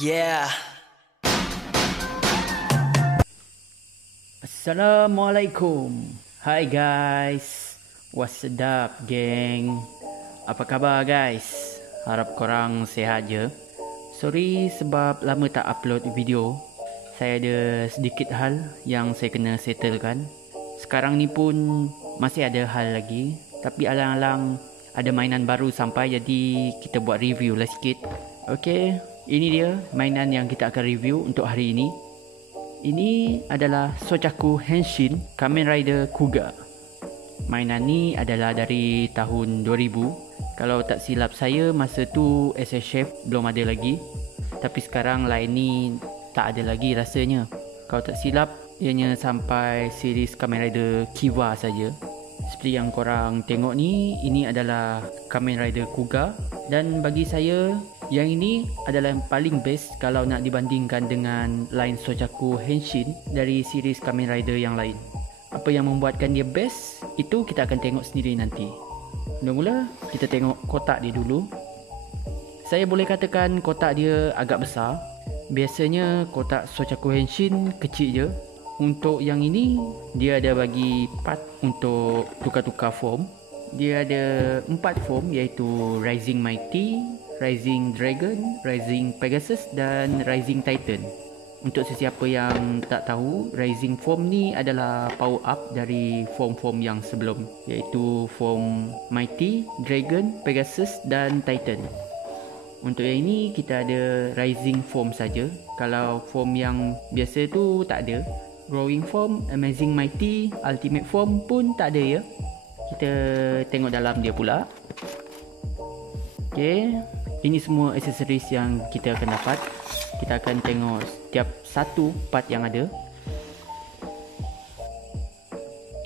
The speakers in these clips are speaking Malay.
Yeah. Assalamualaikum. Hai guys. What's up geng? Apa khabar guys? Harap korang sihat je. Sorry sebab lama tak upload video. Saya ada sedikit hal yang saya kena settlekan. Sekarang ni pun masih ada hal lagi, tapi alang-alang ada mainan baru sampai, jadi kita buat review lah sikit. Okay, ini dia mainan yang kita akan review untuk hari ini. Ini adalah Shochaku Henshin Kamen Rider Kuga. Mainan ni adalah dari tahun 2000. Kalau tak silap saya, masa tu SSF belum ada lagi. Tapi sekarang line ni tak ada lagi rasanya. Kalau tak silap, ianya sampai series Kamen Rider Kiva saja. Seperti yang korang tengok ni, ini adalah Kamen Rider Kuga. Dan bagi saya, yang ini adalah yang paling best kalau nak dibandingkan dengan line Shochaku Henshin dari series Kamen Rider yang lain. Apa yang membuatkan dia best, itu kita akan tengok sendiri nanti. Mula-mula kita tengok kotak dia dulu. Saya boleh katakan kotak dia agak besar. Biasanya kotak Shochaku Henshin kecil je. Untuk yang ini, dia ada bagi part untuk tukar-tukar form. Dia ada 4 form, iaitu Rising Mighty, Rising Dragon, Rising Pegasus dan Rising Titan. Untuk sesiapa yang tak tahu, Rising form ni adalah power up dari form-form yang sebelum, iaitu form Mighty, Dragon, Pegasus dan Titan. Untuk yang ini kita ada Rising form saja. Kalau form yang biasa tu tak ada. Growing form, Amazing Mighty, Ultimate form pun tak ada ya. Kita tengok dalam dia pula. Okay, ini semua aksesoris yang kita akan dapat. Kita akan tengok setiap satu part yang ada.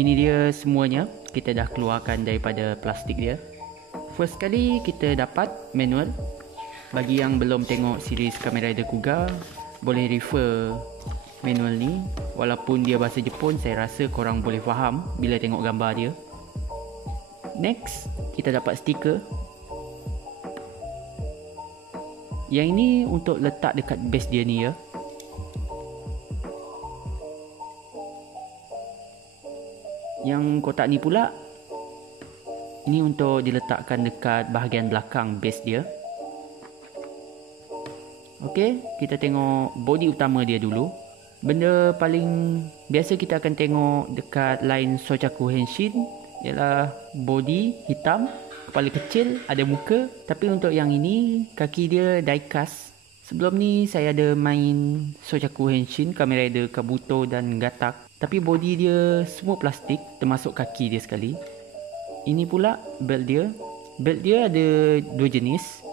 Ini dia semuanya. Kita dah keluarkan daripada plastik dia. First kali kita dapat manual. Bagi yang belum tengok series Kamen Rider Kuga, boleh refer manual ni. Walaupun dia bahasa Jepun, saya rasa korang boleh faham bila tengok gambar dia. Next, kita dapat stiker. Yang ini untuk letak dekat base dia ni ya. Yang kotak ni pula, ini untuk diletakkan dekat bahagian belakang base dia. Okey, kita tengok body utama dia dulu. Benda paling biasa kita akan tengok dekat line Shochaku Henshin ialah body hitam, kepala kecil, ada muka. Tapi untuk yang ini, kaki dia die-cast. Sebelum ni saya ada main Shochaku Henshin, Kamen Rider Kabuto dan Gatak. Tapi body dia semua plastik, termasuk kaki dia sekali. Ini pula belt dia. Belt dia ada 2 jenis.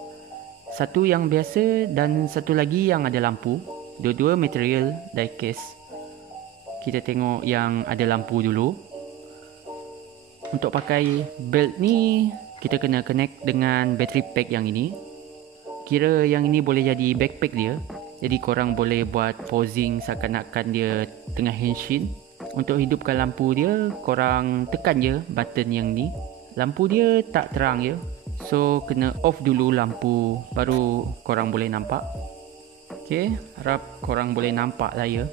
Satu yang biasa dan satu lagi yang ada lampu. Dua-dua material die-cast. Kita tengok yang ada lampu dulu. Untuk pakai belt ni, kita kena connect dengan battery pack yang ini. Kira yang ini boleh jadi backpack dia. Jadi korang boleh buat posing seakan-akan dia tengah henshin. Untuk hidupkan lampu dia, korang tekan je button yang ni. Lampu dia tak terang ya. So kena off dulu lampu, baru korang boleh nampak. Okay, harap korang boleh nampak lah ya.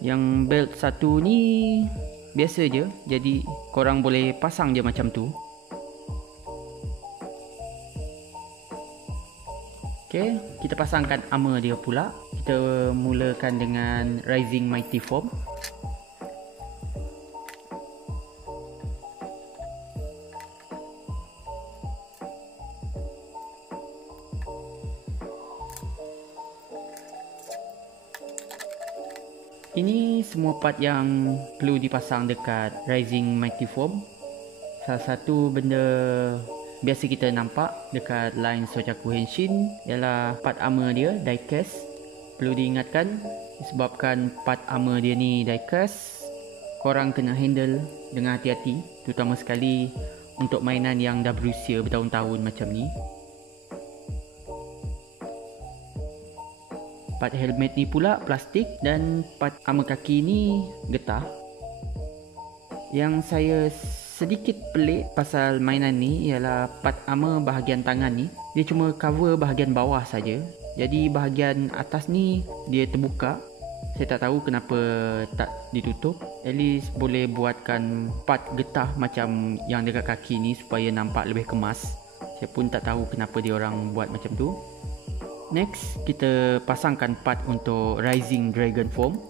Yang belt satu ni biasa je, jadi korang boleh pasang je macam tu. Okay, kita pasangkan armor dia pula. Kita mulakan dengan Rising Mighty form. Ini semua part yang perlu dipasang dekat Rising Mighty form. Salah satu benda biasa kita nampak dekat line Shochaku Henshin ialah part armor dia die-cast. Perlu diingatkan, disebabkan part armor dia ni die-cast, korang kena handle dengan hati-hati, terutama sekali untuk mainan yang dah berusia bertahun-tahun macam ni. Part helmet ni pula plastik dan part armor kaki ni getah. Yang saya sedikit pelik pasal mainan ni ialah part armor bahagian tangan ni dia cuma cover bahagian bawah saja. Jadi bahagian atas ni dia terbuka. Saya tak tahu kenapa tak ditutup. At least boleh buatkan part getah macam yang dekat kaki ni supaya nampak lebih kemas. Saya pun tak tahu kenapa dia orang buat macam tu. Next, kita pasangkan part untuk Rising Dragon Form.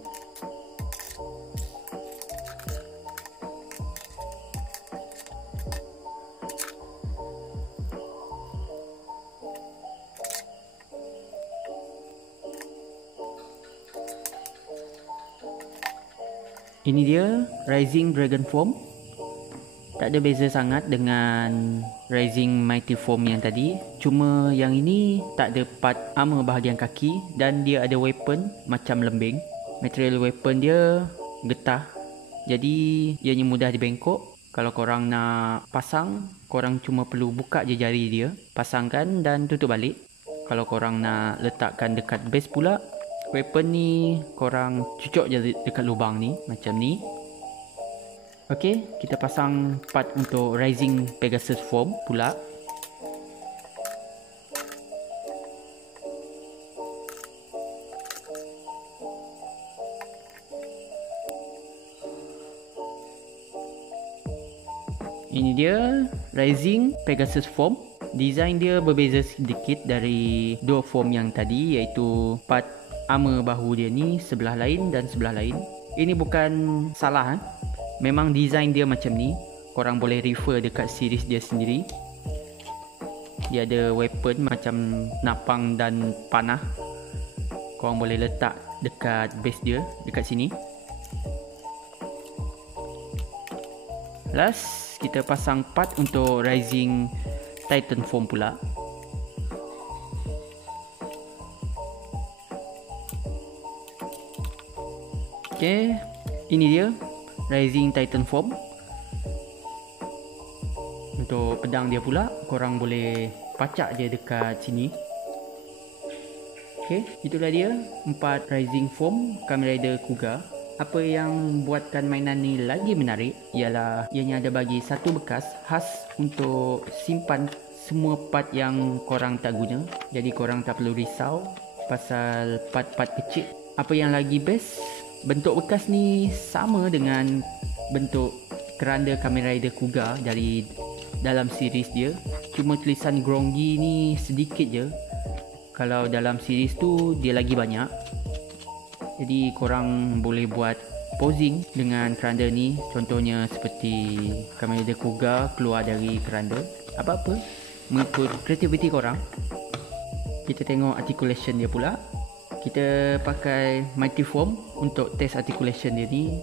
Ini dia Rising Dragon Form. Tak ada beza sangat dengan Rising Mighty Form yang tadi. Cuma yang ini tak ada part armor bahagian kaki dan dia ada weapon macam lembing. Material weapon dia getah. Jadi ianya mudah dibengkok. Kalau korang nak pasang, korang cuma perlu buka je jari dia, pasangkan dan tutup balik. Kalau korang nak letakkan dekat base pula, weapon ni korang cucuk je dekat lubang ni macam ni. Okey, kita pasang part untuk Rising Pegasus Form pula. Ini dia Rising Pegasus Form. Design dia berbeza sedikit dari dua form yang tadi, iaitu part armor bahu dia ni sebelah lain dan sebelah lain. Ini bukan salah, memang design dia macam ni. Korang boleh refer dekat series dia sendiri. Dia ada weapon macam napang dan panah. Korang boleh letak dekat base dia, dekat sini. Last, kita pasang part untuk Rising Titan Form pula. Okay, ini dia Rising Titan Form. Untuk pedang dia pula, korang boleh pacak je dekat sini. Okay, itulah dia 4 Rising Form Kamen Rider Kuga. Apa yang buatkan mainan ni lagi menarik ialah ianya ada bagi satu bekas khas untuk simpan semua part yang korang tak guna. Jadi korang tak perlu risau pasal part-part kecil. Apa yang lagi best, bentuk bekas ni sama dengan bentuk keranda Kamen Rider Kuga dari dalam series dia. Cuma tulisan Grongi ni sedikit je. Kalau dalam series tu dia lagi banyak. Jadi korang boleh buat posing dengan keranda ni. Contohnya seperti Kamen Rider Kuga keluar dari keranda. Apa-apa, mengikut kreativiti korang. Kita tengok articulation dia pula. Kita pakai Mighty Form untuk test articulation dia ni.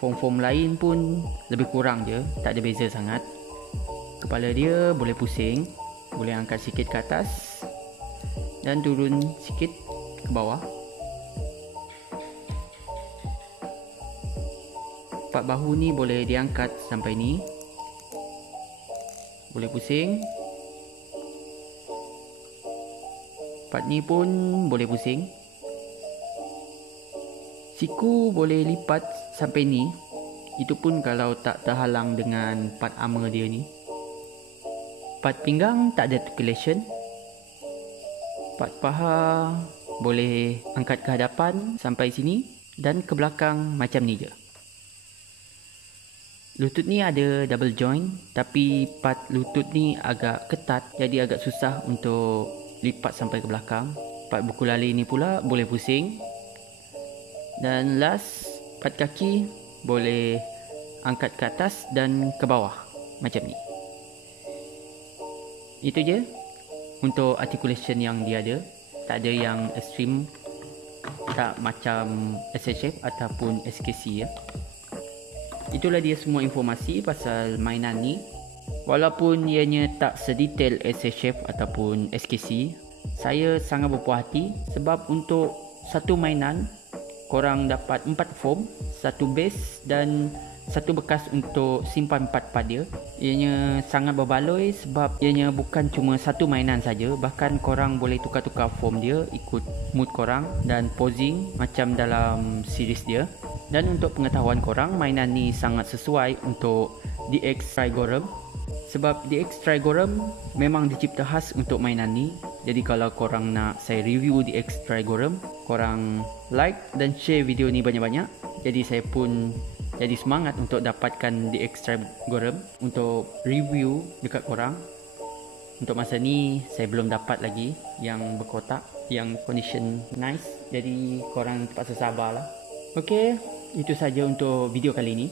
Form-form lain pun lebih kurang je, tak ada beza sangat. Kepala dia boleh pusing, boleh angkat sikit ke atas dan turun sikit ke bawah. Part bahu ni boleh diangkat sampai ni. Boleh pusing. Part ni pun boleh pusing. Siku boleh lipat sampai ni. Itu pun kalau tak terhalang dengan part armor dia ni. Part pinggang tak ada articulation. Part paha boleh angkat ke hadapan sampai sini. Dan ke belakang macam ni je. Lutut ni ada double joint, tapi part lutut ni agak ketat, jadi agak susah untuk lipat sampai ke belakang. Part buku lali ni pula boleh pusing. Dan last, part kaki boleh angkat ke atas dan ke bawah macam ni. Itu je untuk articulation yang dia ada. Tak ada yang extreme, tak macam SHF ataupun SKC ya. Itulah dia semua informasi pasal mainan ni. Walaupun ianya tak sedetail SHF ataupun SKC, saya sangat berpuas hati sebab untuk satu mainan korang dapat 4 form, satu base dan satu bekas untuk simpan part-part dia. Ianya sangat berbaloi sebab ianya bukan cuma satu mainan saja, bahkan korang boleh tukar-tukar form dia ikut mood korang dan posing macam dalam series dia. Dan untuk pengetahuan korang, mainan ni sangat sesuai untuk DX Trigorem. Sebab DX Trigorem memang dicipta khas untuk mainan ni. Jadi kalau korang nak saya review DX Trigorem, korang like dan share video ni banyak-banyak. Jadi saya pun jadi semangat untuk dapatkan DX Trigorem untuk review dekat korang. Untuk masa ni saya belum dapat lagi yang berkotak, yang condition nice. Jadi korang terpaksa sabarlah. Okey, itu saja untuk video kali ni.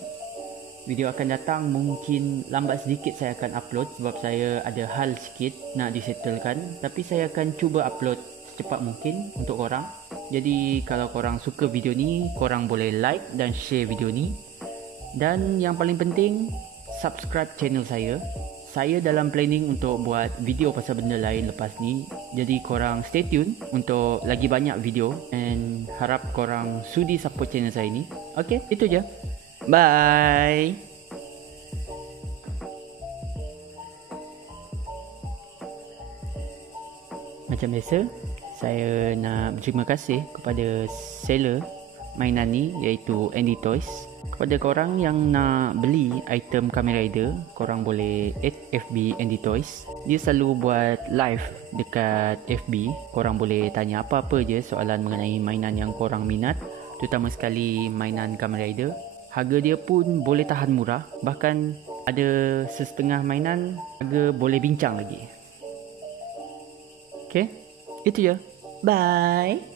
Video akan datang mungkin lambat sedikit saya akan upload sebab saya ada hal sikit nak disettlekan. Tapi saya akan cuba upload secepat mungkin untuk korang. Jadi kalau korang suka video ni, korang boleh like dan share video ni. Dan yang paling penting, subscribe channel saya. Saya dalam planning untuk buat video pasal benda lain lepas ni. Jadi korang stay tune untuk lagi banyak video. And harap korang sudi support channel saya ni. Okay, itu je. Bye. Macam biasa, saya nak berterima kasih kepada seller mainan ni iaitu Andy Toys. Kepada korang yang nak beli item Kamen Rider, korang boleh add FB Andy Toys. Dia selalu buat live dekat FB. Korang boleh tanya apa-apa je soalan mengenai mainan yang korang minat, terutama sekali mainan Kamen Rider. Harga dia pun boleh tahan murah. Bahkan ada setengah mainan harga boleh bincang lagi. Okay, itu je. Bye.